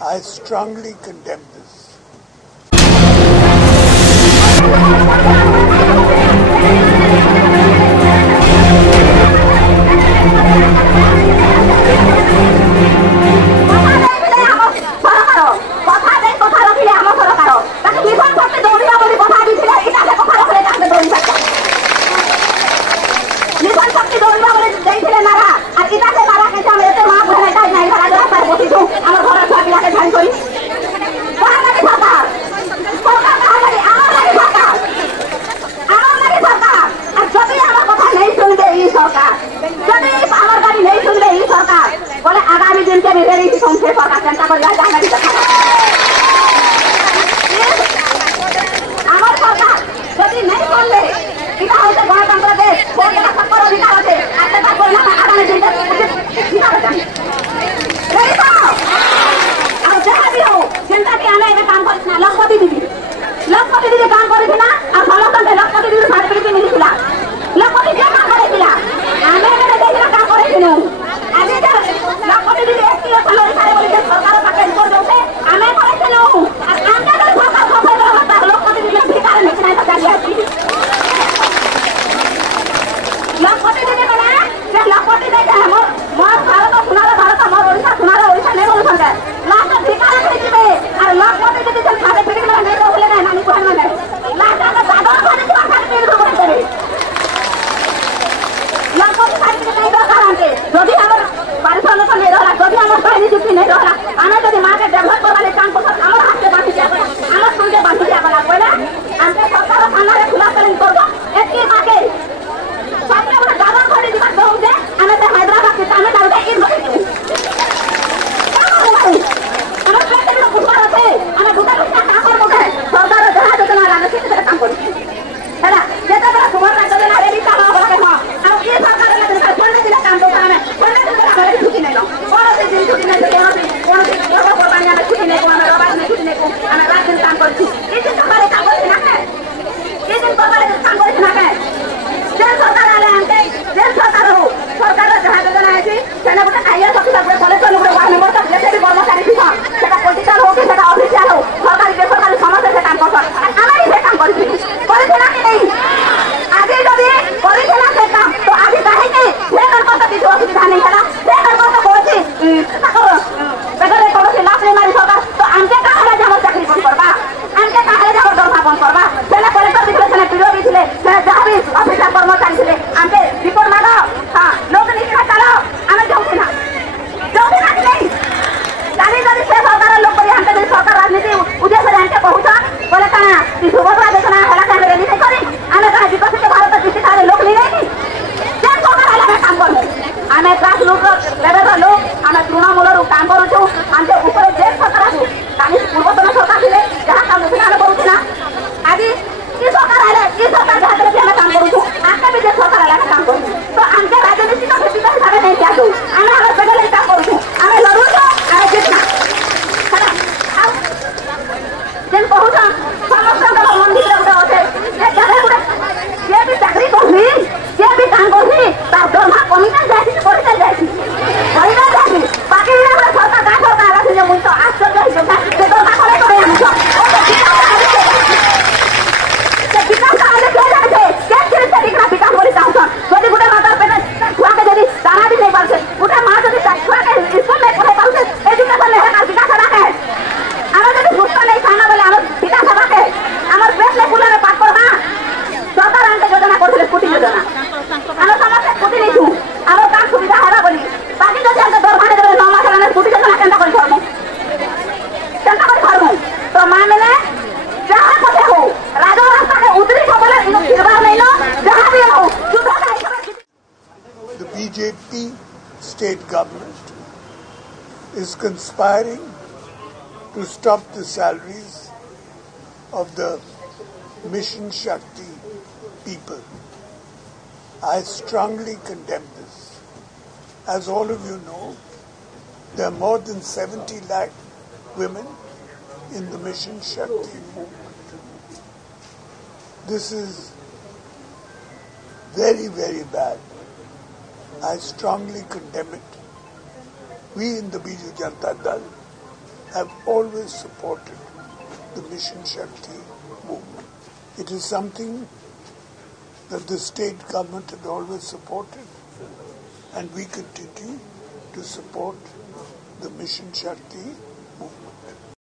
I strongly condemn this. BJP state government is conspiring to stop the salaries of the Mission Shakti people. I strongly condemn this. As all of you know, there are more than 70 lakh women in the Mission Shakti movement. This is very, very bad. I strongly condemn it. We in the Biju Janata Dal have always supported the Mission Shakti movement. It is something that the state government had always supported, and we continue to support the Mission Shakti movement.